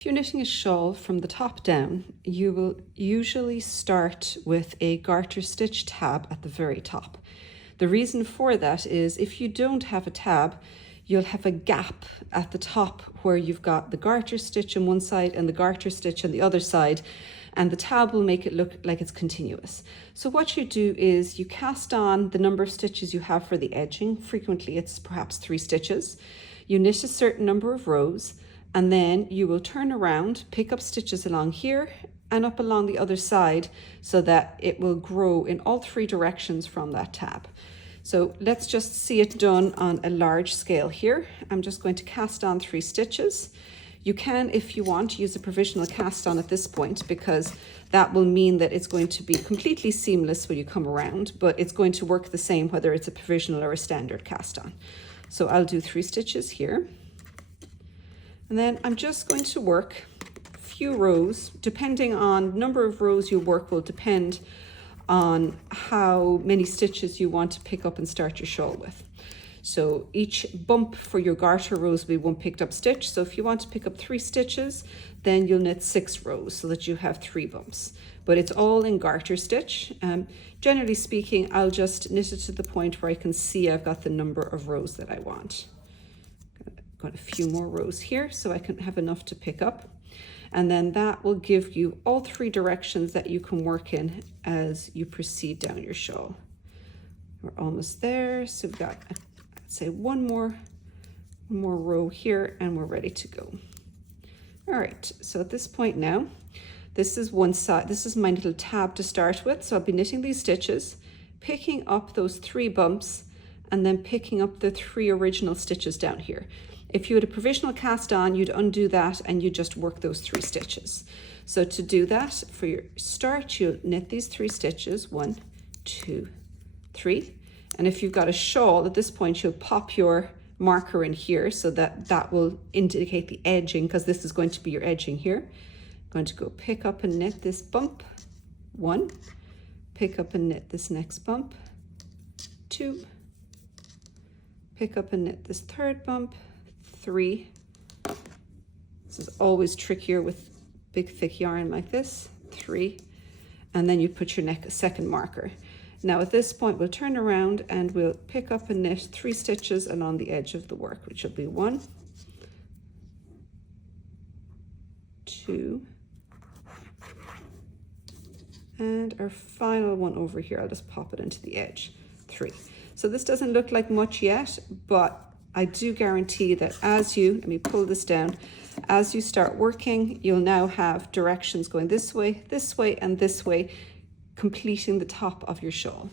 If you're knitting a shawl from the top down, you will usually start with a garter stitch tab at the very top. The reason for that is if you don't have a tab, you'll have a gap at the top where you've got the garter stitch on one side and the garter stitch on the other side, and the tab will make it look like it's continuous. So what you do is you cast on the number of stitches you have for the edging. Frequently it's perhaps 3 stitches. You knit a certain number of rows, and then you will turn around, pick up stitches along here and up along the other side so that it will grow in all 3 directions from that tab. So let's just see it done on a large scale here. I'm just going to cast on 3 stitches. You can, if you want, use a provisional cast on at this point, because that will mean that it's going to be completely seamless when you come around, but it's going to work the same whether it's a provisional or a standard cast on. So I'll do 3 stitches here. And then I'm just going to work a few rows. Depending on the number of rows you work will depend on how many stitches you want to pick up and start your shawl with. So each bump for your garter rows will be 1 picked up stitch. So if you want to pick up 3 stitches, then you'll knit 6 rows so that you have 3 bumps. But it's all in garter stitch. Generally speaking, I'll just knit it to the point where I can see I've got the number of rows that I want. Got a few more rows here so I can have enough to pick up, and then that will give you all 3 directions that you can work in as you proceed down your shawl. We're almost there, so we've got, I'd say, one more row here and we're ready to go. All right, so at this point now, this is one side, this is my little tab to start with. So I'll be knitting these stitches, picking up those 3 bumps, and then picking up the 3 original stitches down here. If you had a provisional cast on, you'd undo that and you just work those 3 stitches. So to do that, for your start, you'll knit these 3 stitches, 1, 2, 3. And if you've got a shawl, at this point, you'll pop your marker in here so that that will indicate the edging, because this is going to be your edging here. I'm going to go pick up and knit this bump, 1, pick up and knit this next bump, 2, pick up and knit this 3rd bump, 3. This is always trickier with big thick yarn like this, 3, and then you put your second marker. Now at this point we'll turn around and we'll pick up and knit 3 stitches along the edge of the work, which will be 1, 2, and our final one over here, I'll just pop it into the edge, 3. So this doesn't look like much yet, but I do guarantee that as you, let me pull this down, as you start working, you'll now have directions going this way, and this way, completing the top of your shawl.